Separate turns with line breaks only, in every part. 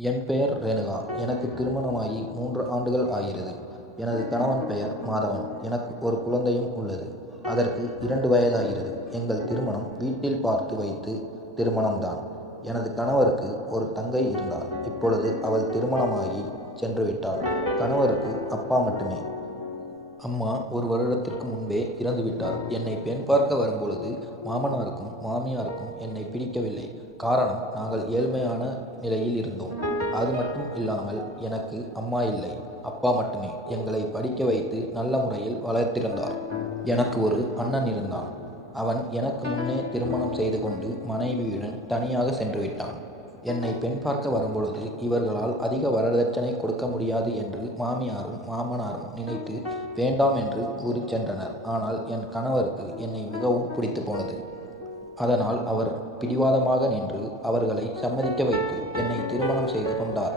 என் பெயர் ரேணுகா. எனக்கு திருமணமாகி மூன்று ஆண்டுகள் ஆகிறது. எனது கணவன் பெயர் மாதவன். எனக்கு ஒரு குழந்தையும் உள்ளது. அதற்கு இரண்டு வயதாகிறது. எங்கள் திருமணம் வீட்டில் பார்த்து வைத்து திருமணம்தான். எனது கணவருக்கு ஒரு தங்கை இருந்தாள் இப்பொழுது அவள் திருமணமாகி சென்று விட்டாள் கணவருக்கு அப்பா மட்டுமே. அம்மா ஒரு வருடத்திற்கு முன்பே இறந்துவிட்டார். என்னை பெண் பார்க்க வரும்பொழுது மாமனாருக்கும் மாமியாருக்கும் என்னை பிடிக்கவில்லை. காரணம் நாங்கள் ஏழ்மையான நிலையில் இருந்தோம். அது மட்டும் இல்லாமல் எனக்கு அம்மா இல்லை. அப்பா மட்டுமே எங்களை படிக்க வைத்து நல்ல முறையில் வளர்த்திருந்தார். எனக்கு ஒரு அண்ணன் இருந்தான். அவன் எனக்கு முன்னே திருமணம் செய்து கொண்டு மனைவியுடன் தனியாக சென்று விட்டான். என்னை பெண் பார்க்க வரும்பொழுது இவர்களால் அதிக வரதட்சணை கொடுக்க முடியாது என்று மாமியாரும் மாமனாரும் நினைத்து வேண்டாம் என்று கூறி சென்றனர். ஆனால் என் கணவருக்கு என்னை மிகவும் பிடித்து போனது. அதனால் அவர் பிடிவாதமாக நின்று அவர்களை சம்மதிக்க வைத்து என்னை திருமணம் செய்து கொண்டார்.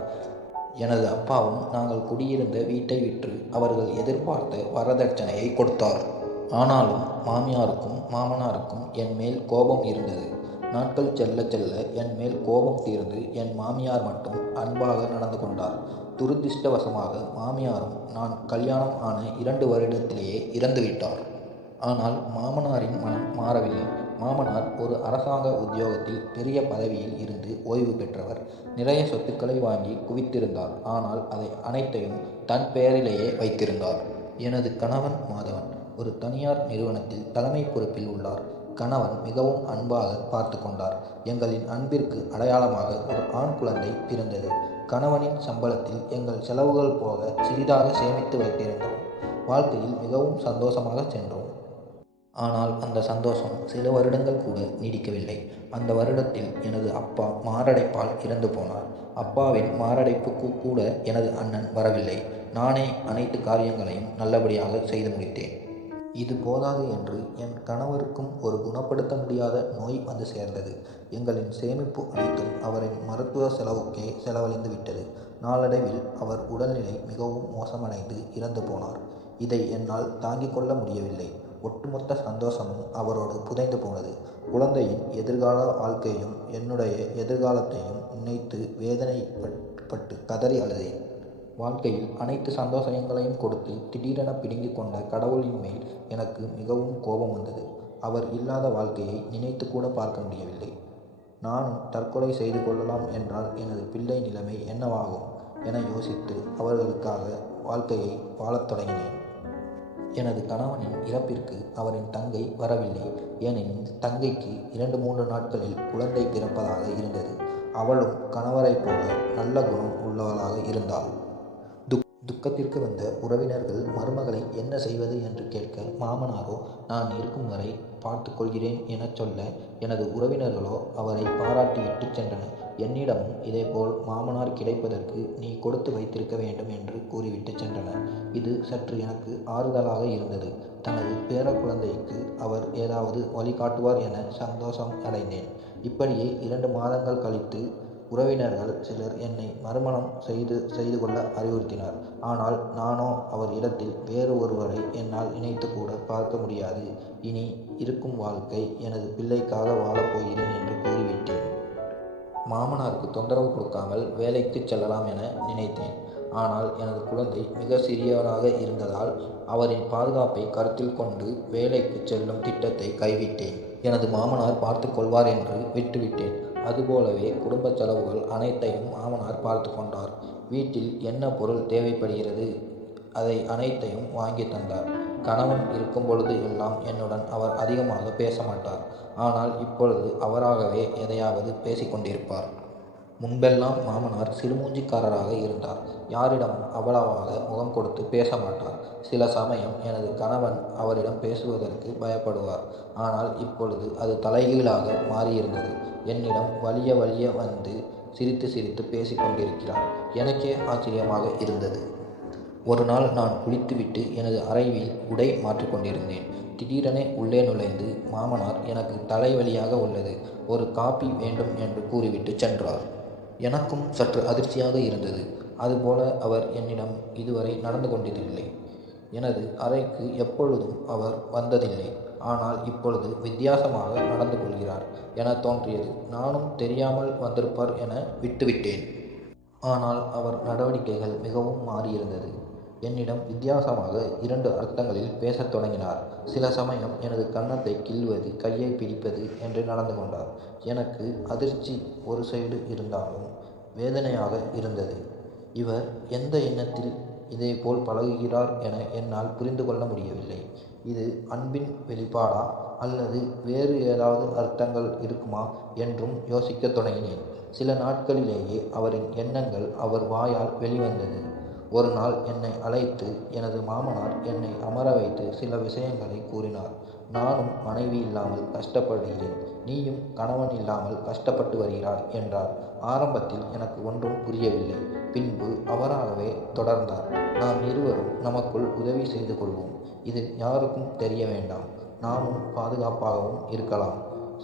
எனது அப்பாவும் நாங்கள் குடியிருந்த வீட்டை விற்று அவர்கள் எதிர்பார்த்த வரதட்சணையை கொடுத்தார். ஆனாலும் மாமியாருக்கும் மாமனாருக்கும் என் மேல் கோபம் இருந்தது. நாட்கள் செல்ல செல்ல என் மேல் கோபம் தீர்ந்து என் மாமியார் மட்டும் அன்பாக நடந்து கொண்டார். துரதிர்ஷ்டவசமாக மாமியாரும் நான் கல்யாணம் ஆன இரண்டு வருடத்திலேயே இறந்துவிட்டார். ஆனால் மாமனாரின் மனம் மாறவில்லை. மாமனார் ஒரு அரசாங்க உத்தியோகத்தில் பெரிய பதவியில் இருந்து ஓய்வு பெற்றவர். நிறைய சொத்துக்களை வாங்கி குவித்திருந்தார். ஆனால் அதை அனைத்தையும் தன் பெயரிலேயே வைத்திருந்தார். எனது கணவன் மாதவன். ஒரு தனியார் நிறுவனத்தில் தலைமை பொறுப்பில் உள்ளார். கணவன் மிகவும் அன்பாக பார்த்து கொண்டார். எங்களின் அன்பிற்கு அடையாளமாக ஒரு ஆண் குழந்தை பிறந்தது. கணவனின் சம்பளத்தில் எங்கள் செலவுகள் போக சிறிதாக சேமித்து வைத்திருந்தோம். வாழ்க்கையில் மிகவும் சந்தோஷமாக சென்றோம். ஆனால் அந்த சந்தோஷம் சில வருடங்கள் கூட நீடிக்கவில்லை. அந்த வருடத்தில் எனது அப்பா மாரடைப்பால் இறந்து போனார். அப்பாவின் மாரடைப்புக்கு கூட எனது அண்ணன் வரவில்லை. நானே அனைத்து காரியங்களையும் நல்லபடியாக செய்து முடித்தேன். இது போதாது என்று என் கணவருக்கும் ஒரு குணப்படுத்த முடியாத நோய் வந்து சேர்ந்தது. எங்களின் சேமிப்பு அனைத்தும் அவரின் மருத்துவ செலவுக்கே செலவழிந்து விட்டது. நாளடைவில் அவர் உடல்நிலை மிகவும் மோசமடைந்து இறந்து போனார். இதை என்னால் தாங்கிக் கொள்ள முடியவில்லை. ஒட்டுமொத்த சந்தோஷமும் அவரோடு புதைந்து போனது. குழந்தையின் எதிர்கால வாழ்க்கையும் என்னுடைய எதிர்காலத்தையும் நினைத்து வேதனைப்பட்டு கதறி அழுதேன். வாழ்க்கையில் அனைத்து சந்தோஷங்களையும் கொடுத்து திடீரென பிடுங்கிக் கொண்ட கடவுளின் மேல் எனக்கு மிகவும் கோபம் வந்தது. அவர் இல்லாத வாழ்க்கையை நினைத்து கூட பார்க்க முடியவில்லை. நானும் தற்கொலை செய்து கொள்ளலாம் என்றால் எனது பிள்ளை நிலைமை என்னவாகும் என யோசித்து அவர்களுக்காக வாழ்க்கையை வாழத் தொடங்கினேன். எனது கணவனின் இறப்பிற்கு அவரின் தங்கை வரவில்லை. ஏனெனில் தங்கைக்கு இரண்டு மூன்று நாட்களில் குழந்தை பிறப்பதாக இருந்தது. அவளும் கணவரைப் போல நல்ல குணம் உள்ளவளாக இருந்தாள். துக் துக்கத்திற்கு வந்த உறவினர்கள் மருமகளை என்ன செய்வது என்று கேட்க மாமனாரோ நான் இருக்கும் வரை பார்த்து கொள்கிறேன் எனச் சொல்ல எனது உறவினர்களோ அவரை பாராட்டி விட்டு சென்றனர். என்னிடமும் இதேபோல் மாமனார் கிடைப்பதற்கு நீ கொடுத்து வைத்திருக்க வேண்டும் என்று கூறிவிட்டு சென்றனர். இது சற்று எனக்கு ஆறுதலாக இருந்தது. தனது பேர குழந்தைக்கு அவர் ஏதாவது வழிகாட்டுவார் என சந்தோஷம் அடைந்தேன். இப்படியே இரண்டு மாதங்கள் கழித்து உறவினர்கள் சிலர் என்னை மறுமணம் செய்து செய்து கொள்ள அறிவுறுத்தினர். ஆனால் நானோ அவர் இடத்தில் வேறு ஒருவரை என்னால் நினைத்து கூட பார்க்க முடியாது. இனி இருக்கும் வாழ்க்கை எனது பிள்ளைக்காக வாழப்போகிறேன் என்று கூறிவிட்டேன். மாமனாருக்கு தொந்தரவு கொடுக்காமல் வேலைக்கு செல்லலாம் என நினைத்தேன். ஆனால் எனது குழந்தை மிக சிறியவராக இருந்ததால் அவரின் பாதுகாப்பை கருத்தில் கொண்டு வேலைக்கு செல்லும் திட்டத்தை கைவிட்டேன். எனது மாமனார் பார்த்து கொள்வார் என்று விட்டுவிட்டேன். அதுபோலவே குடும்ப செலவுகள் அனைத்தையும் மாமனார் பார்த்து கொண்டார். வீட்டில் என்ன பொருள் தேவைப்படுகிறது? அதை அனைத்தையும் வாங்கி தந்தார். கணவன் இருக்கும் பொழுது எல்லாம் என்னுடன் அவர் அதிகமாக பேச மாட்டார். ஆனால் இப்பொழுது அவராகவே எதையாவது பேசிக்கொண்டிருப்பார் முன்பெல்லாம் மாமனார் சிறுமூஞ்சிக்காரராக இருந்தார். யாரிடமும் அவ்வளவாக முகம் கொடுத்து பேச மாட்டார் சில சமயம் எனது கணவன் அவரிடம் பேசுவதற்கு பயப்படுவார். ஆனால் இப்பொழுது அது தலைகீழாக மாறியிருந்தது. என்னிடம் வலிய வலிய வந்து சிரித்து சிரித்து பேசிக் கொண்டிருக்கிறார். எனக்கே ஆச்சரியமாக இருந்தது. ஒரு நாள் நான் குளித்துவிட்டு எனது அறைவில் உடை மாற்றிக்கொண்டிருந்தேன் திடீரென உள்ளே நுழைந்து மாமனார் எனக்கு தலைவலியாக உள்ளது. ஒரு காப்பி வேண்டும் என்று கூறிவிட்டு சென்றார். எனக்கும் சற்று அதிர்ச்சியாக இருந்தது. அதுபோல அவர் என்னிடம் இதுவரை நடந்து கொண்டதில்லை எனது அறைக்கு எப்பொழுதும் அவர் வந்ததில்லை. ஆனால் இப்பொழுது வித்தியாசமாக நடந்து கொள்கிறார் என தோன்றியது. நானும் தெரியாமல் வந்திருப்பார் என விட்டுவிட்டேன். ஆனால் அவர் நடவடிக்கைகள் மிகவும் மாறியிருந்தது. என்னிடம் வித்தியாசமாக இரண்டு அர்த்தங்களில் பேசத் தொடங்கினார். சில சமயம் எனது கன்னத்தை கிள்வது கையை பிடிப்பது என்று நடந்து கொண்டார். எனக்கு அதிர்ச்சி ஒரு சைடு இருந்தாலும் வேதனையாக இருந்தது. இவர் எந்த எண்ணத்தில் இதேபோல் பழகுகிறார் என என்னால் புரிந்து கொள்ள முடியவில்லை. இது அன்பின் வெளிப்பாடா அல்லது வேறு ஏதாவது அர்த்தங்கள் இருக்குமா என்றும் யோசிக்கத் தொடங்கினேன். சில நாட்களிலேயே அவரின் எண்ணங்கள் அவர் வாயால் வெளிவந்தது. ஒரு நாள் என்னை அழைத்து எனது மாமனார் என்னை அமர வைத்து சில விஷயங்களை கூறினார். நானும் மனைவி இல்லாமல் கஷ்டப்படுகிறேன். நீயும் கணவன் இல்லாமல் கஷ்டப்பட்டு வருகிறாய் என்றார். ஆரம்பத்தில் எனக்கு ஒன்றும் புரியவில்லை. பின்பு அவராகவே தொடர்ந்தார். நாம் இருவரும் நமக்குள் உதவி செய்து கொள்வோம். இது யாருக்கும் தெரிய வேண்டாம். நாமும் பாதுகாப்பாகவும் இருக்கலாம்.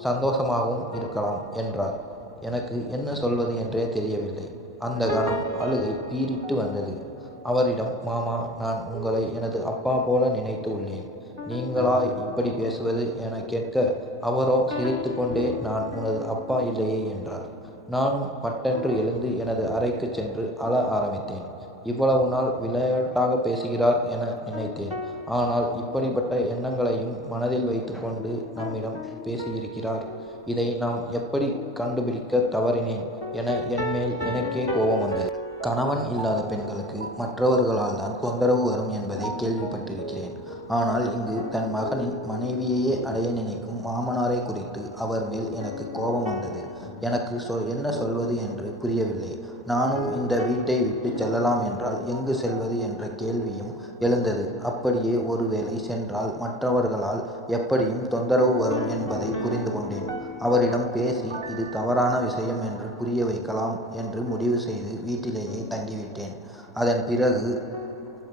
சந்தோஷமாகவும் இருக்கலாம் என்றார். எனக்கு என்ன சொல்வது என்றே தெரியவில்லை அந்த கணம் அழுகை பீறிட்டு வந்தது. அவரிடம் மாமா நான் உங்களை எனது அப்பா போல நினைத்து உள்ளேன். நீங்களா இப்படி பேசுவது என கேட்க அவரோ சிரித்து கொண்டே நான் உனது அப்பா இல்லையே என்றார். நானும் பட்டென்று எழுந்து எனது அறைக்கு சென்று அழ ஆரம்பித்தேன். இவ்வளவு நாள் விளையாட்டாக பேசுகிறார் என நினைத்தேன். ஆனால் இப்படிப்பட்ட எண்ணங்களையும் மனதில் வைத்துக்கொண்டு நம்மிடம் பேசியிருக்கிறார். இதை நாம் எப்படி கண்டுபிடிக்க தவறினேன் என என்மேல் எனக்கே கோபம் வந்தது. கணவன் இல்லாத பெண்களுக்கு மற்றவர்களால் தான் தொந்தரவு வரும் என்பதை கேள்விப்பட்டிருக்கிறேன். ஆனால் இங்கு தன் மகனின் மனைவியையே அடைய நினைக்கும் மாமனாரை குறித்து அவர் மேல் எனக்கு கோபம் வந்தது. எனக்கு சொல் என்ன சொல்வது என்று புரியவில்லை. நானும் இந்த வீட்டை விட்டு செல்லலாம் என்றால் எங்கு செல்வது என்ற கேள்வியும் எழுந்தது. அப்படியே ஒருவேளை சென்றால் மற்றவர்களால் எப்படியும் தொந்தரவு வரும் என்பதை புரிந்து கொண்டேன். அவரிடம் பேசி இது தவறான விஷயம் என்று புரிய வைக்கலாம் என்று முடிவு செய்து வீட்டிலேயே தங்கிவிட்டேன். அதன் பிறகு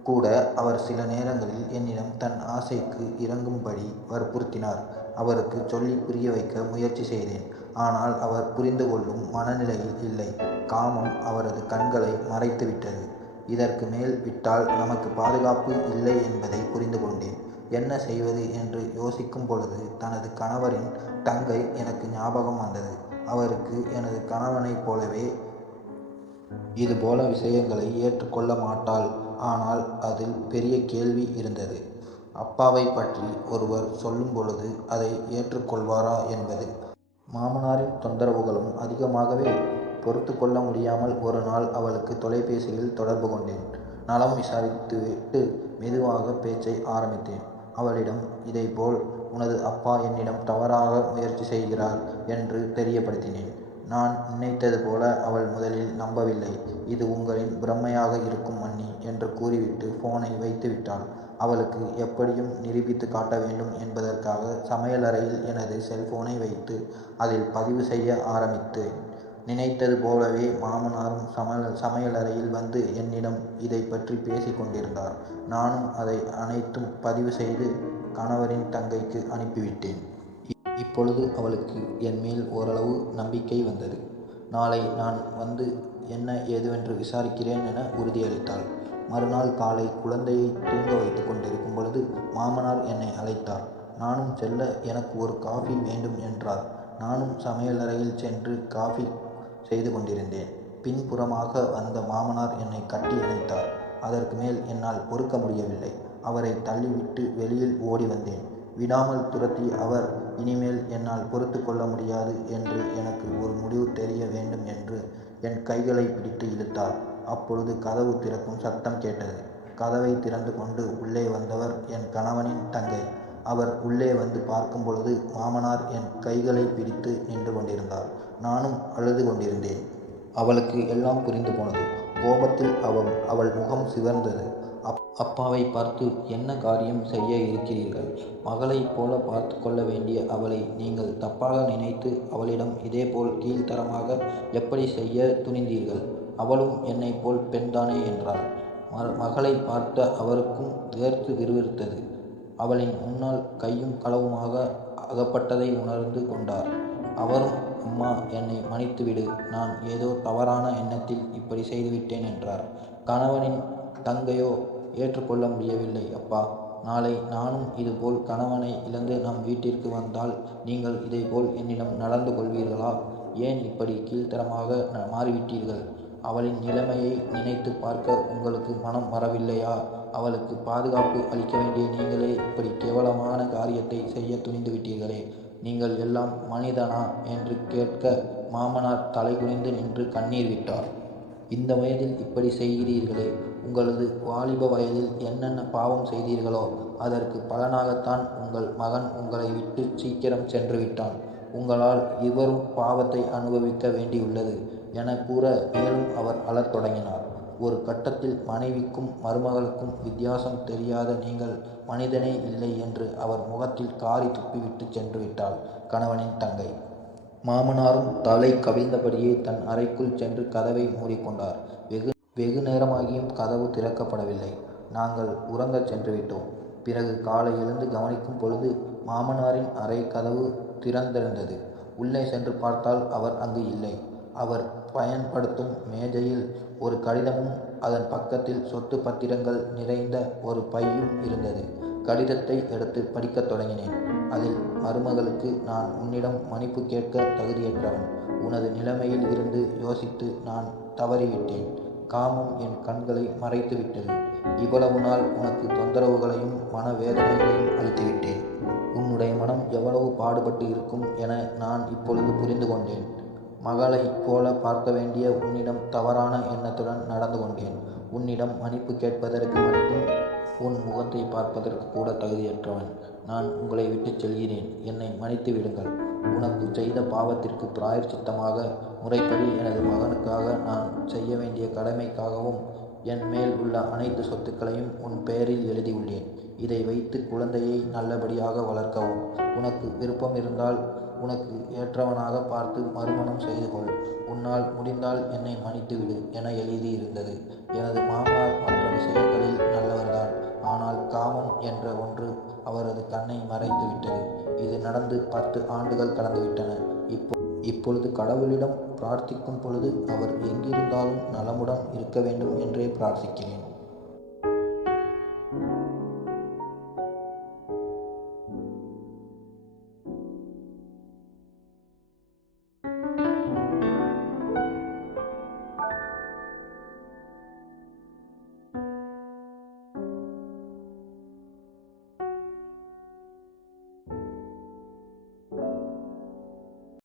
கூட அவர் சில நேரங்களில் என்னிடம் தன் ஆசைக்கு இறங்கும்படி வற்புறுத்தினார். அவருக்கு சொல்லி புரிய வைக்க முயற்சி செய்தேன். ஆனால் அவர் புரிந்து கொள்ளும் மனநிலையில் இல்லை. காமம் அவரது கண்களை மறைத்துவிட்டது இதற்கு மேல் விட்டால் நமக்கு பாதுகாப்பு இல்லை என்பதை புரிந்து கொண்டேன். என்ன செய்வது என்று யோசிக்கும் பொழுது தனது கணவரின் தங்கை எனக்கு ஞாபகம் வந்தது. அவருக்கு எனது கணவனைப் போலவே இதுபோல விஷயங்களை ஏற்றுக்கொள்ள மாட்டாள். ஆனால் அதில் பெரிய கேள்வி இருந்தது. அப்பாவை பற்றி ஒருவர் சொல்லும் பொழுது அதை ஏற்றுக்கொள்வாரா என்பது. மாமனாரின் தொந்தரவுகளும் அதிகமாகவே பொறுத்து கொள்ள முடியாமல் ஒரு நாள் அவளுக்கு தொலைபேசியில் தொடர்பு கொண்டேன். நலம் விசாரித்துவிட்டு மெதுவாக பேச்சை ஆரம்பித்தேன். அவளிடம் இதேபோல் உனது அப்பா என்னிடம் தவறாக முயற்சி செய்கிறார் என்று தெரியப்படுத்தினேன். நான் நினைத்தது போல அவள் முதலில் நம்பவில்லை. இது உங்களின் பிரம்மையாக இருக்கும் அண்ணி என்று கூறிவிட்டு போனை வைத்துவிட்டாள் அவளுக்கு எப்படியும் நிரூபித்து காட்ட வேண்டும் என்பதற்காக சமையலறையில் எனது செல்போனை வைத்து அதில் பதிவு செய்ய ஆரம்பித்தேன். நினைத்தது போலவே மாமனாரும் சமையல் சமையலறையில் வந்து என்னிடம் இதை பற்றி பேசி கொண்டிருந்தார். நானும் அதை அனைத்தும் பதிவு செய்து கணவரின் தங்கைக்கு அனுப்பிவிட்டேன். இப்பொழுது அவளுக்கு என் மேல் ஓரளவு நம்பிக்கை வந்தது. நாளை நான் வந்து என்ன ஏதுவென்று விசாரிக்கிறேன் என உறுதியளித்தாள். மறுநாள் காலை குழந்தையை தூங்க வைத்து கொண்டிருக்கும் பொழுது மாமனார் என்னை அழைத்தார். நானும் செல்ல எனக்கு ஒரு காஃபி வேண்டும் என்றார். நானும் சமையலறையில் சென்று காஃபி செய்து கொண்டிருந்தேன். பின்புறமாக வந்த மாமனார் என்னை கட்டி அணைத்தார். அதற்கு மேல் என்னால் பொறுக்க முடியவில்லை. அவரை தள்ளிவிட்டு வெளியில் ஓடி வந்தேன். விடாமல் துரத்தி அவர் இனிமேல் என்னால் பொறுத்து கொள்ள முடியாது என்று எனக்கு ஒரு முடிவு தெரிய வேண்டும் என்று என் கைகளை பிடித்து இழுத்தார். அப்பொழுது கதவு திறக்கும் சத்தம் கேட்டது. கதவை திறந்து கொண்டு உள்ளே வந்தவர் என் கணவனின் தங்கை. அவர் உள்ளே வந்து பார்க்கும் பொழுது மாமனார் என் கைகளை பிடித்து நின்று கொண்டிருந்தார். நானும் அழுது கொண்டிருந்தேன். அவளுக்கு எல்லாம் புரிந்து போனது. கோபத்தில் அவள் அவள் முகம் சிவந்தது. அப் அப்பாவை பார்த்து என்ன காரியம் செய்ய இருக்கிறீர்கள்? மகளைப் போல பார்த்து கொள்ள வேண்டிய அவளை நீங்கள் தப்பாக நினைத்து அவளிடம் இதேபோல் கீழ்த்தரமாக எப்படி செய்ய துணிந்தீர்கள்? அவளும் என்னை போல் பெண்தானே என்றார். ம மகளை பார்த்த அவருக்கும் வேர்த்து விறுவிறுத்தது. அவளின் முன்னால் கையும் களவுமாக அகப்பட்டதை உணர்ந்து கொண்டார். அவரும் அம்மா என்னை மன்னித்துவிடு. நான் ஏதோ தவறான எண்ணத்தில் இப்படி செய்துவிட்டேன் என்றார். கணவனின் தங்கையோ ஏற்றுக்கொள்ள முடியவில்லை அப்பா. நாளை நானும் இதுபோல் கணவனை இழந்து நம் வீட்டிற்கு வந்தால் நீங்கள் இதைப்போல் என்னிடம் நடந்து கொள்வீர்களா? ஏன் இப்படி கீழ்த்தரமாக மாறிவிட்டீர்கள்? அவளின் நிலைமையை நினைத்து பார்க்க உங்களுக்கு மனம் வரவில்லையா? அவளுக்கு பாதுகாப்பு அளிக்க வேண்டிய நீங்களே இப்படி கேவலமான காரியத்தை செய்ய துணிந்துவிட்டீர்களே நீங்கள் எல்லாம் மனிதனா? என்று கேட்க மாமனார் தலைகுனிந்து நின்று கண்ணீர் விட்டார். இந்த வயதில் இப்படி செய்கிறீர்களே. உங்களது வாலிப வயதில் என்னென்ன பாவம் செய்தீர்களோ அதற்கு பலனாகத்தான் உங்கள் மகன் உங்களை விட்டு சீக்கிரம் சென்று விட்டான். உங்களால் இவரும் பாவத்தை அனுபவிக்க வேண்டியுள்ளது என கூற மேலும் அவர் அழத் தொடங்கினார். ஒரு கட்டத்தில் மனைவிக்கும் மருமகளுக்கும் வித்தியாசம் தெரியாத நீங்கள் மனிதனே இல்லை என்று அவர் முகத்தில் காரி துப்பிவிட்டு சென்று விட்டாள் கணவனின் தங்கை. மாமனாரும் தலை கவிழ்ந்தபடியே தன் அறைக்குள் சென்று கதவை மூடிக்கொண்டார். வெகு வெகு நேரமாகியும் கதவு திறக்கப்படவில்லை. நாங்கள் உறங்கச் சென்று விட்டோம் பிறகு காலை எழுந்து கவனிக்கும் பொழுது மாமனாரின் அறை கதவு திறந்திருந்தது. உள்ளே சென்று பார்த்தால் அவர் அங்கு இல்லை. அவர் பயன்படுத்தும் மேஜையில் ஒரு கடிதமும் அதன் பக்கத்தில் சொத்து பத்திரங்கள் நிறைந்த ஒரு பையும் இருந்தது. கடிதத்தை எடுத்து படிக்கத் தொடங்கினேன். அதில் மருமகளுக்கு நான் உன்னிடம் மன்னிப்பு கேட்க தகுதியற்றவன். உனது நிலைமையில் இருந்து யோசித்து நான் தவறிவிட்டேன். காமம் என் கண்களை மறைத்துவிட்டது. இவ்வளவு நாள் உனக்கு தொந்தரவுகளையும் மனவேதனைகளையும் அளித்துவிட்டேன். உன்னுடைய மனம் எவ்வளவு பாடுபட்டு இருக்கும் என நான் இப்பொழுது புரிந்து கொண்டேன். மகளைப் போல பார்க்க வேண்டிய உன்னிடம் தவறான எண்ணத்துடன் நடந்து கொண்டேன். உன்னிடம் மன்னிப்பு கேட்பதற்கு மட்டும் உன் முகத்தை பார்ப்பதற்கு கூட தகுதியற்றவன். நான் உங்களை விட்டுச் செல்கிறேன். என்னை மன்னித்து விடுங்கள். உனக்கு செய்த பாவத்திற்கு பிராயச்சித்தமாக முறைப்படி எனது மகனுக்காக நான் செய்ய வேண்டிய கடமைக்காகவும் என் மேல் உள்ள அனைத்து சொத்துக்களையும் உன் பெயரில் எழுதியுள்ளேன். இதை வைத்து குழந்தையை நல்லபடியாக வளர்க்கவும். உனக்கு விருப்பம் இருந்தால் உனக்கு ஏற்றவனாக பார்த்து மறுமணம் செய்து கொள். உன்னால் முடிந்தால் என்னை மன்னித்துவிடு என எழுதியிருந்தது. எனது மாமனார் மற்ற விஷயங்களில் நல்லவர்தான். ஆனால் காமம் என்ற ஒன்று அவரது கண்ணை மறைத்துவிட்டது இது நடந்து பத்து ஆண்டுகள் கடந்துவிட்டன. இப்போ இப்பொழுது கடவுளிடம் பிரார்த்திக்கும் பொழுது அவர் எங்கிருந்தாலும் நலமுடன் இருக்க வேண்டும் என்றே பிரார்த்திக்கிறேன்.